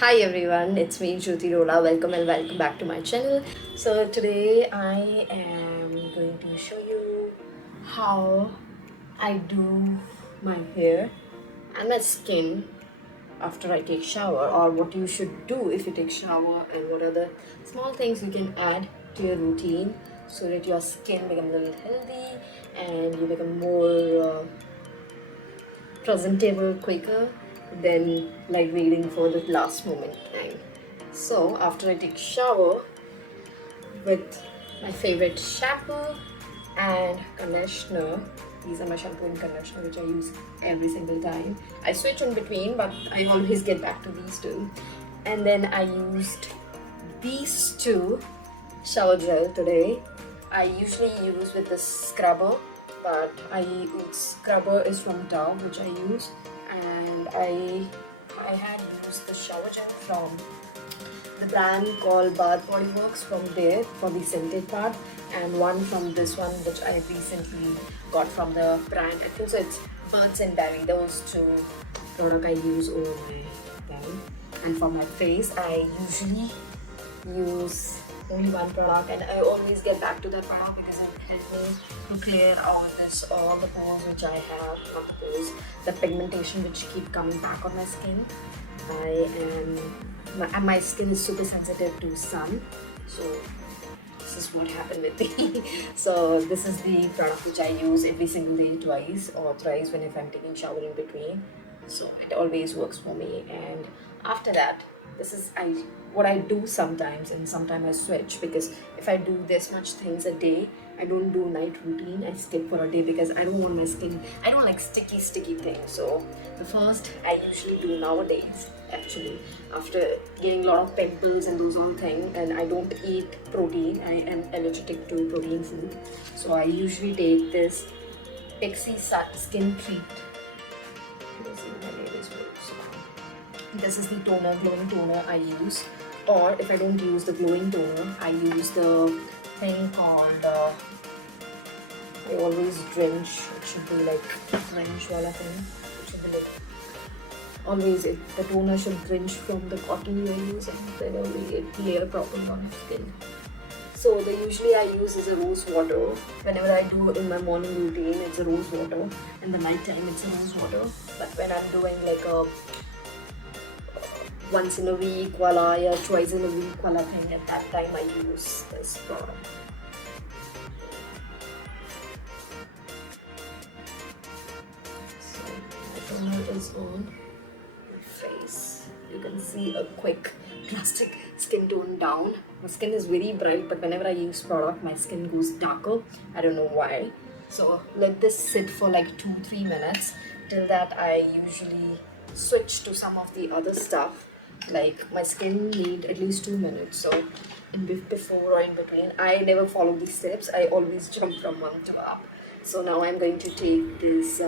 Hi everyone, it's me Jyoti Rolla. Welcome and welcome back to my channel. So today I am going to show you how I do my hair and my skin after I take shower, or what you should do if you take shower, and what are the small things you can add to your routine so that your skin become a little healthy and you become more presentable quicker than like waiting for the last moment time. So after I take shower with my favorite shampoo and conditioner, these are my shampoo and conditioner which I use every single time. I switch in between, but I always get back to these two. And then I used these two shower gel today. I usually use with the scrubber, but scrubber is from Dove, which I use, and I had used the shower gel from the brand called Bath Body Works from there for the scented part, and one from this one which I recently got from the brand. I think so it's Birds and Berry. Those two products I use over my body. And for my face, I usually use only one product, and I always get back to that product because it helps me to clear all the pores which I have, not the pores, the pigmentation which keep coming back on my skin. My skin is super sensitive to sun, so this is what happened with me. So this is the product which I use every single day, twice or thrice when if I'm taking shower in between. So it always works for me. And after that, this is what I do sometimes, and sometimes I switch, because if I do this much things a day, I don't do night routine. I skip for a day because I don't want my skin, I don't like sticky things. So the first I usually do nowadays, actually, after getting a lot of pimples and those all things, and I don't eat protein, I am allergic to protein food, so I usually take this Pixie Skin Treat. This is the toner, glowing toner I use. Or if I don't use the glowing toner, I use the thing called, I always drench. It should be like drench wala thing. It should be like, always the toner should drench from the cotton you're using, then only it clear properly on your skin. So the usually I use is a rose water. Whenever I do in my morning routine, it's a rose water. In the night time, it's a rose water. But when I'm doing like a once in a week wala, yeah, twice in a week wala thing, at that time I use this product. So my toner is on my face. You can see a quick drastic skin tone down. My skin is very bright, but whenever I use product, my skin goes darker. I don't know why. So let this sit for like 2-3 minutes. Till that I usually switch to some of the other stuff. Like my skin need at least 2 minutes, so before or in between, I never follow these steps. I always jump from one to up. So now I'm going to take this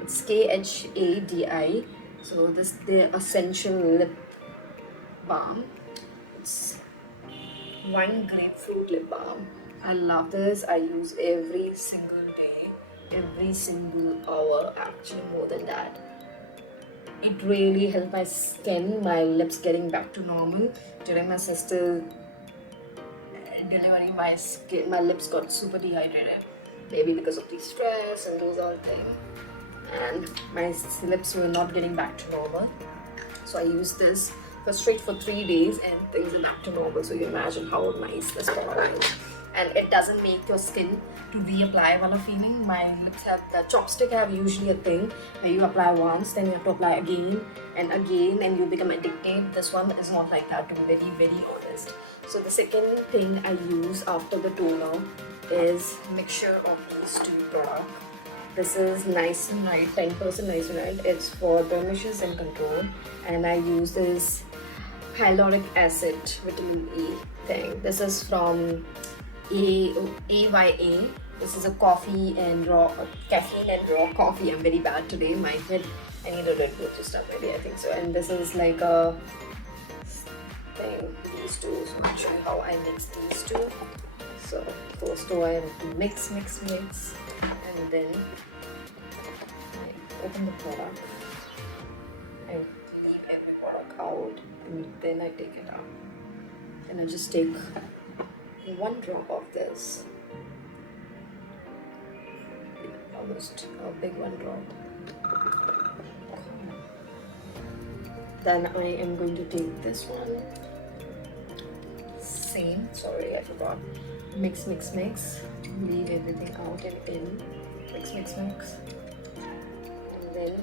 it's KHADI. So this the essential lip balm. It's wine grapefruit lip balm. I love this. I use every single day, every single hour, actually more than that. It really helped my skin, my lips getting back to normal. During my sister's delivery, my lips got super dehydrated, maybe because of the stress and those all things, and my lips were not getting back to normal. So I used this for straight for 3 days, and things are back to normal. So you imagine how nice this product is. And it doesn't make your skin to reapply while feeling. My lips have the chopstick have usually a thing where you apply once, then you have to apply again, and you become addicted. This one is not like that, to be very, very honest. So the second thing I use after the toner is mixture of these two products. This is niacinamide, 10% niacinamide. It's for blemishes and control, and I use this hyaluronic acid vitamin E thing. This is from AYA. This is a caffeine and raw coffee. I'm very bad today. My head, I need a Red Bull to start maybe, I think so. And this is like a thing, these two. So I'll show you how I mix these two. So first I have to mix, and then I open the product and leave every product then I take it out. And I just take one drop of this, almost a big one drop. Then I am going to take this one, same, sorry I forgot, mix, leave everything out and in, mix, and then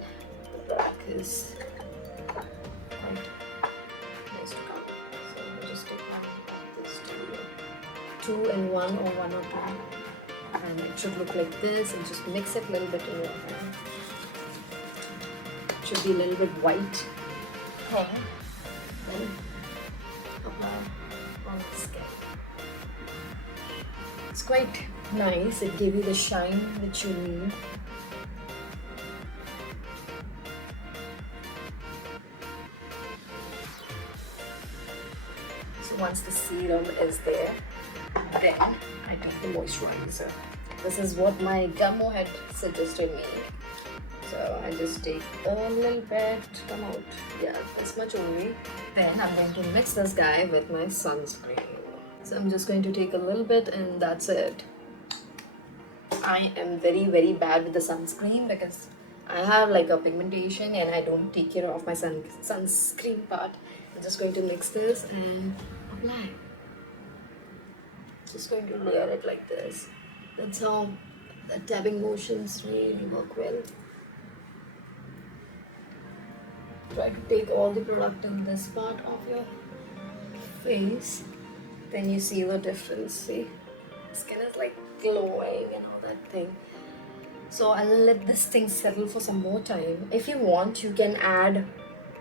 the back is quite nice to come. So I'll just take one of this two and one, or one or two, and it should look like this, and just mix it a little bit in your hand. It should be a little bit white. Then apply on the skin. It's quite nice, it gives you the shine which you need. So once the serum is there, then I take the moisturizer. This is what my Gummo had suggested me. So I just take a little bit, come out, yeah, this much only. Then I'm going to mix this guy with my sunscreen. So I'm just going to take a little bit and that's it. I am very bad with the sunscreen because I have like a pigmentation and I don't take care of my sunscreen part. I'm just going to mix this and apply. Just going to layer it like this. That's how the tapping motions really work well. Try to take all the product in this part of your face, then you see the difference. See, skin is like glowing and all that thing. So I'll let this thing settle for some more time. If you want, you can add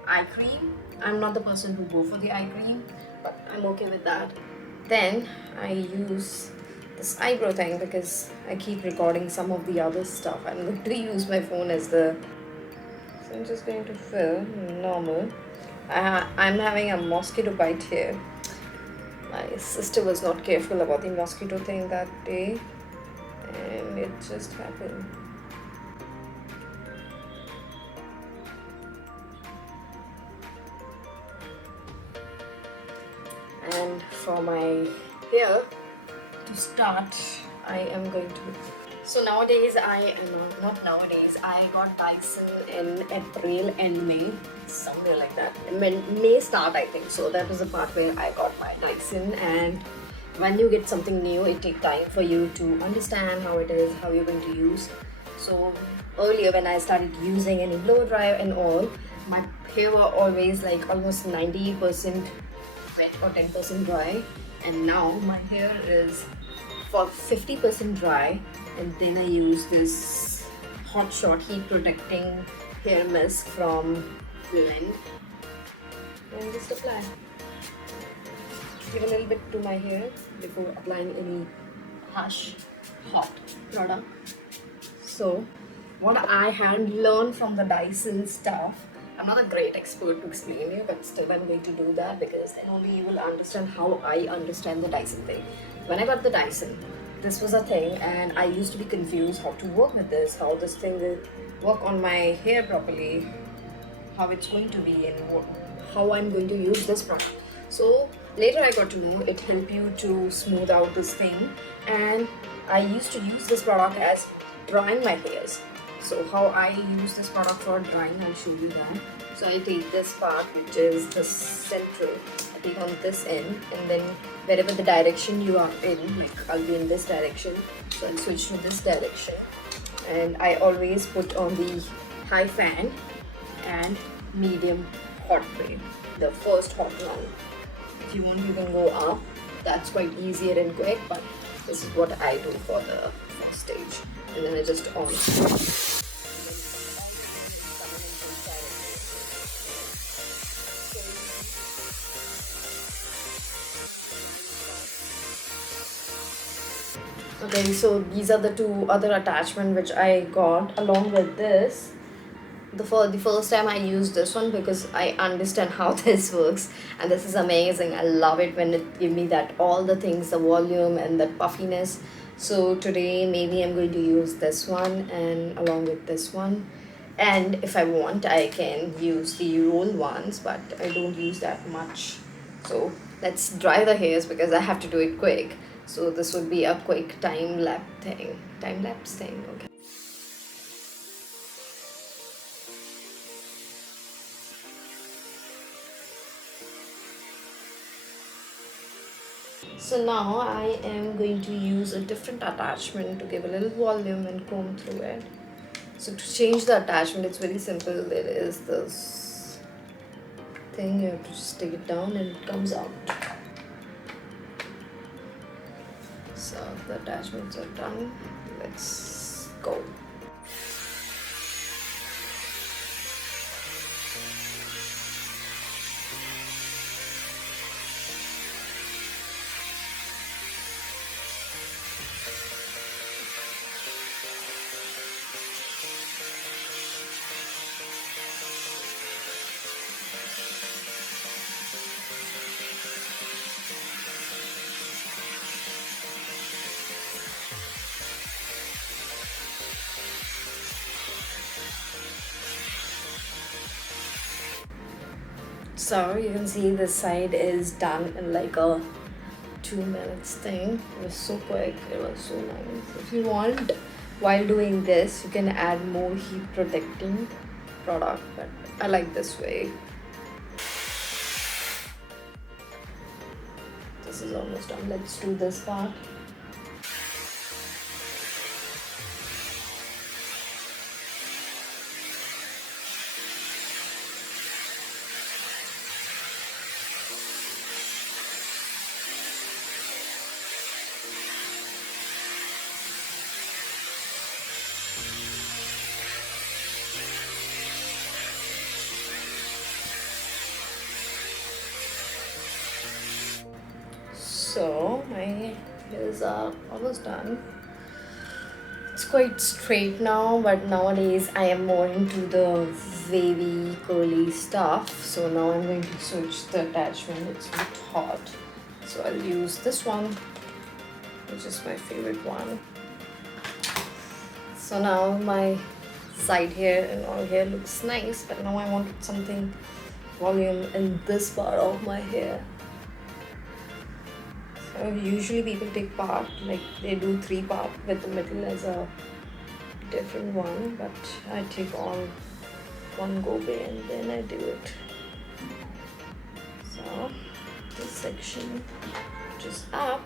eye cream. I'm not the person who go for the eye cream, but I'm okay with that. Then I use this eyebrow thing because I keep recording some of the other stuff. I'm going to use my phone as the... So I'm just going to fill normal. I'm having a mosquito bite here. My sister was not careful about the mosquito thing that day and it just happened. And for my hair to start, I am going to... So nowadays, I got Dyson in April and May, somewhere like that. May start, I think. So that was the part where I got my Dyson. And when you get something new, it takes time for you to understand how it is, how you're going to use. So earlier when I started using any blow dry and all, my hair were always like almost 90% wet or 10% dry. And now my hair is for 50% dry. And then I use this Hot Shot heat protecting hair mist from Blend and just apply. Give a little bit to my hair before applying any harsh hot product. So what I had learned from the Dyson stuff, I'm not a great expert to explain you, but still I'm going to do that because then only you will understand how I understand the Dyson thing. When I got the Dyson, this was a thing and I used to be confused how to work with this, how this thing will work on my hair properly, how it's going to be and how I'm going to use this product. So later I got to know it helps you to smooth out this thing, and I used to use this product as drying my hairs. So how I use this product for drying, I'll show you that. So I take this part which is the central, I take on this end, and then wherever the direction you are in, like I'll be in this direction, so I'll switch to this direction. And I always put on the high fan and medium hot way, the first hot one. If you want, you can go up, that's quite easier and quick, but this is what I do for the first stage. And then I just on. Okay, so these are the two other attachments which I got along with this. The first time I used this one because I understand how this works, and this is amazing. I love it when it gives me that all the things, the volume and the puffiness. So today maybe I'm going to use this one and along with this one. And if I want, I can use the roll ones, but I don't use that much. So let's dry the hairs because I have to do it quick. So this would be a quick time lapse thing. Okay. So now I am going to use a different attachment to give a little volume and comb through it. So to change the attachment, it's very simple. It is this thing, you have to just take it down and it comes out. So the attachments are done. Let's go. So you can see this side is done in like a 2 minutes thing. It was so quick, it was so nice. If you want, while doing this, you can add more heat protecting product, but I like this way. This is almost done. Let's do this part. So my hairs are almost done. It's quite straight now, but nowadays I am more into the wavy curly stuff. So now I'm going to switch the attachment. It's a bit hot, so I'll use this one, which is my favorite one. So now my side hair and all hair looks nice, but now I wanted something volume in this part of my hair. So usually people take part, like they do 3-part with the middle as a different one, but I take all one go way and then I do it. So this section just up.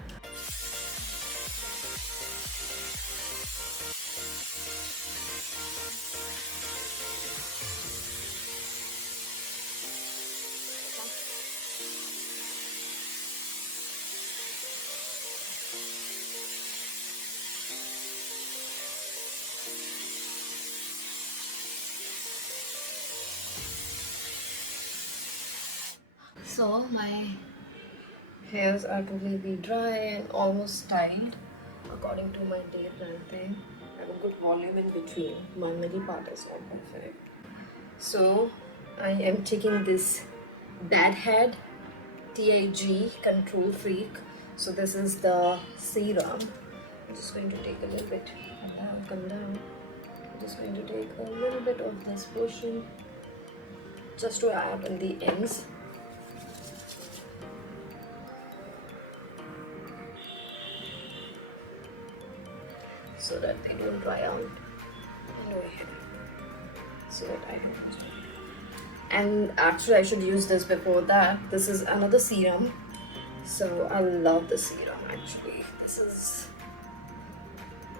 So my hairs are completely dry and almost tied according to my day plan thing. I have a good volume in between. My middle part is not perfect. So I am taking this Bad Head TIG Control Freak. So this is the serum. I'm just going to take a little bit. Come down. I'm just going to take a little bit of this portion just to add on the ends. So that they don't dry out and over here, so that I don't. And actually I should use this before that. This is another serum, so I love the serum actually. This is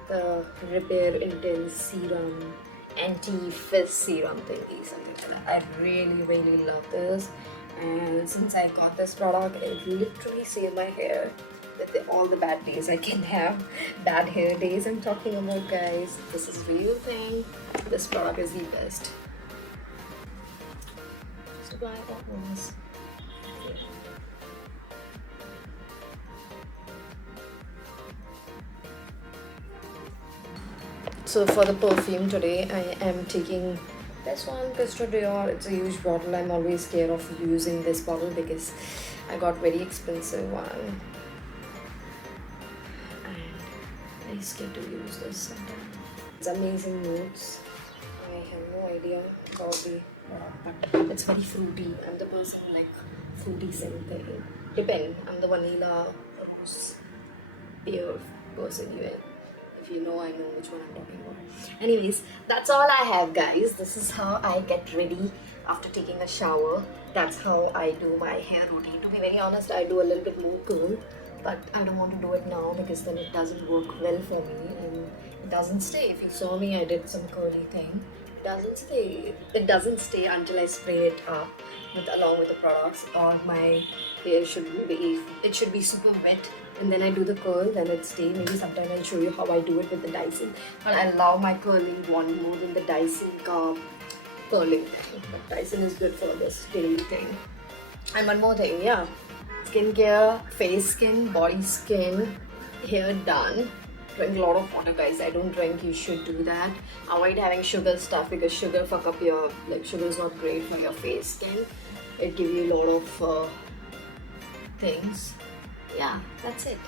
the Repair Intense Serum Anti-Fizz Serum thingy, something like that. I really love this, and since I got this product, it literally saved my hair. With all the bad days I can have, bad hair days I'm talking about, guys. This is real thing. This product is the best. So buy that ones. So for the perfume today, I am taking this one, Christo Dior. It's a huge bottle. I'm always scared of using this bottle because I got very expensive one. I scared to use this sometimes. It's amazing notes. I have no idea about the product, but it's very fruity. I'm the person who like fruity scent thing. Depend. I'm the vanilla rose pear person even. If you know, I know which one I'm talking about. Anyways, that's all I have, guys. This is how I get ready after taking a shower. That's how I do my hair routine. To be very honest, I do a little bit more curl, but I don't want to do it now because then it doesn't work well for me and it doesn't stay. If you saw me, I did some curly thing. It doesn't stay. It doesn't stay until I spray it up along with the products, or my hair should be super wet and then I do the curl, then it stays. Maybe sometime I'll show you how I do it with the Dyson. But I love my curling one more than the Dyson curling. But Dyson is good for this daily thing. And one more thing, yeah. Skincare, face skin, body skin, hair done. Drink a lot of water, guys. I don't drink, you should do that. Avoid having sugar stuff because sugar fuck up your, sugar is not great for your face skin. It gives you a lot of things. Yeah, that's it.